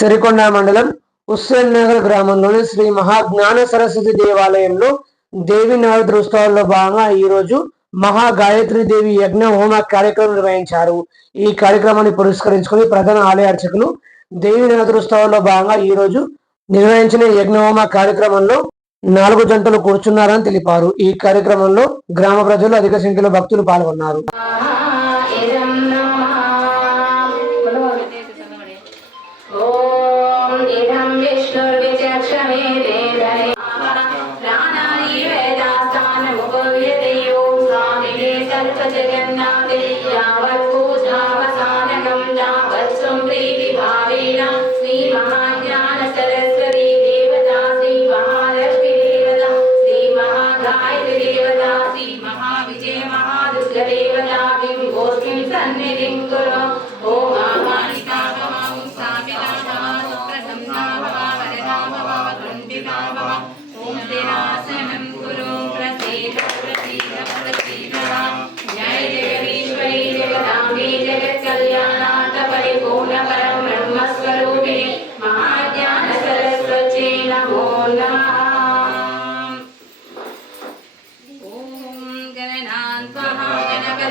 సిరికొండ మండలం హుస్సేన్ నగర్ గ్రామంలోని శ్రీ మహాజ్ఞాన సరస్వతి దేవాలయంలో దేవి నవరాత్రుత్సవాల్లో భాగంగా ఈరోజు మహా గాయత్రి దేవి యజ్ఞ హోమ కార్యక్రమం నిర్వహించారు. ఈ కార్యక్రమాన్ని పురస్కరించుకుని ప్రధాన ఆలయ అర్చకులు దేవి నవరాత్రుత్సవాల్లో భాగంగా ఈరోజు నిర్వహించిన యజ్ఞ హోమ కార్యక్రమంలో నాలుగు జంటలు కూర్చున్నారని తెలిపారు. ఈ కార్యక్రమంలో గ్రామ ప్రజలు అధిక సంఖ్యలో భక్తులు పాల్గొన్నారు. Krishna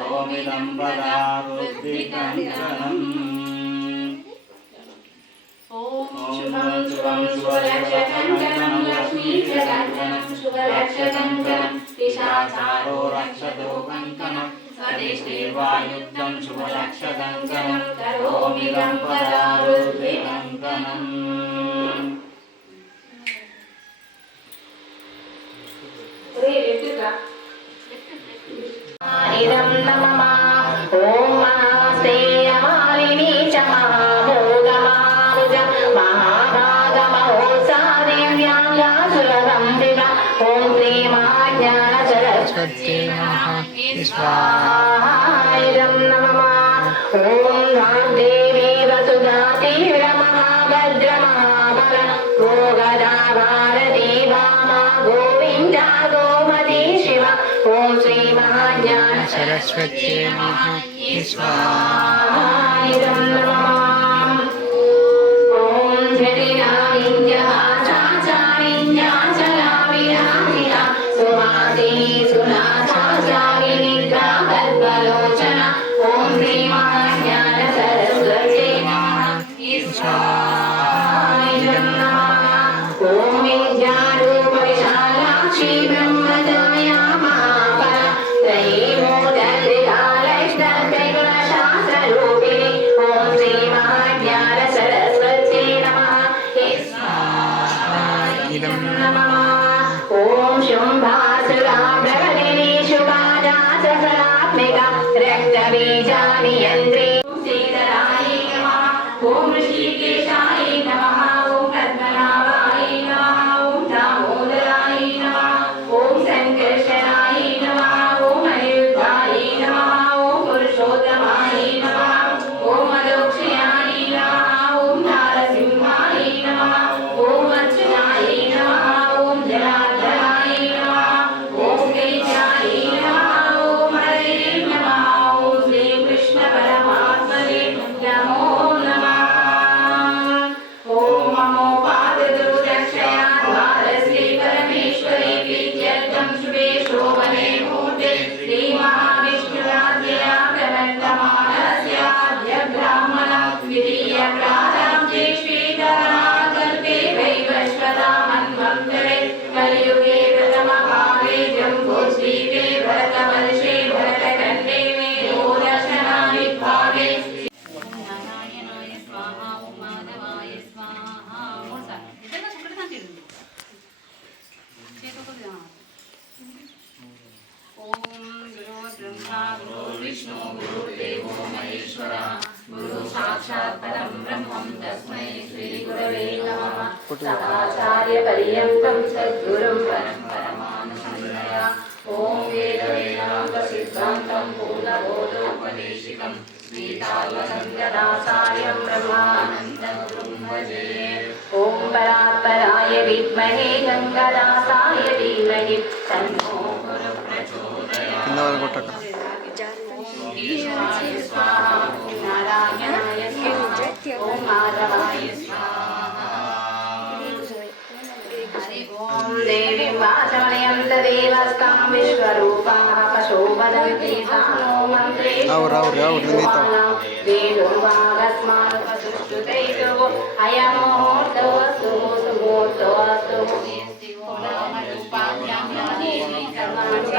కోమిదం వదా వృద్ధికంచనం ఓం శుభం శుభం శుభలక్షకంచనం లక్ష్మీచకంచనం శుభలక్షకంచనం కంకణం भगवते नमः विश्वाय नमः ॐ देवी वसुधाति महाभद्रमहाबल गोगदा भारती भामा गोविन्दा गोमती शिव ॐ श्रीमहाज्ञान सरस्वत्यै नमः विश्वाय नमः नीलम्। यन्त्री ब्रह्मा गुरु विष्णु गुरुदेवो महेश्वरः गुरु साक्षात् परं ब्रह्मं तस्मै श्रीगुरवे नमः सदाचार्यपर्यन्तं सद्गुरुं परमानुसन्दया ॐ वेदवेदान्तसिद्धान्तं पूर्णबोधोपदेशिकं गीतावसङ्गदासायं ब्रह्मानन्दगुरुं भजे ॐ परात्पराय विद्महे गङ्गदासाय धीमहि तन्नो गुरुप्रचोदयात् మాధవాయ స్వాహా ఓం దేవీం వాచమయం తదేవస్తాం విశ్వరూపాः పశోవదంతి తానో మంత్రే రావు, రావు, రావు, నిమిత్తం. వేదుర్వాగస్మానుపసుష్టుతైతో అయమోర్ధవస్తు సుమూర్తవస్తు ఓం పవిత్ర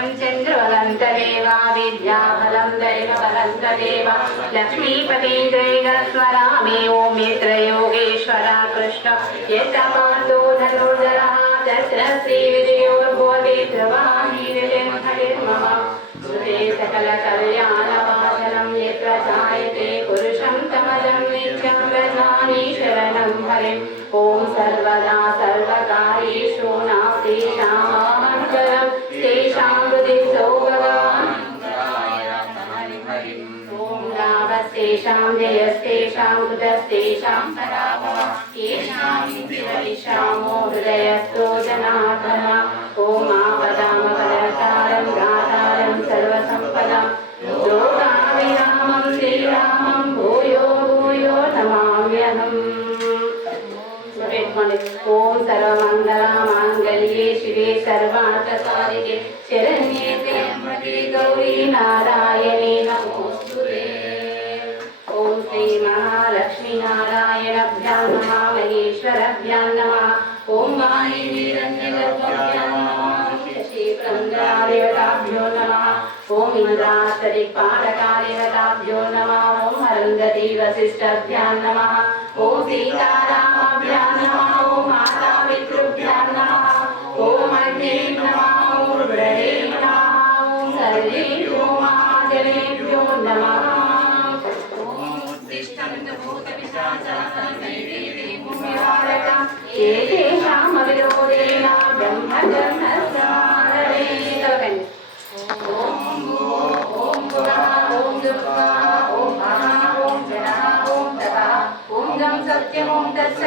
ఫలం చంద్రవలంతదేవ విద్యాఫలం దైవవలంతదేవ లక్ష్మీపతీంద్రైగస్వరామే ఓం మిత్రయోగేశ్వర కృష్ణ యతమాందో ధనుర్ధర తత్ర శ్రీవిజయోర్భవతి ధ్రువాణి విజయం హరిర్మమ సుతే సకల కళ్యాణ तपस्तेषां जयस्तेषां हृदस्तेषां पराभवास्तेषां हृदयस्तो जनाः మహాలక్ష్మీ నారాయణభ్యాం నమః మహేశ్వరభ్యాం నమః ఓం వాణీరంజగర్భ్యాం నమః శశీప్రంగాదేవతాభ్యో నమః ఓం ఇంద్రాస్తరిక్పాలకాదేవతాభ్యో నమః ఓం అరుంధతి వసిష్ఠభ్యాం నమః ఓం ఏషామవిరోధేన బ్రహ్మకర్మస్తారణే కలపండి ఓం ఓం పుర ఓం దుర్గా ఓం మహా ఓం జన ఓం తథా ఓం గం సత్యం ఓం తస్య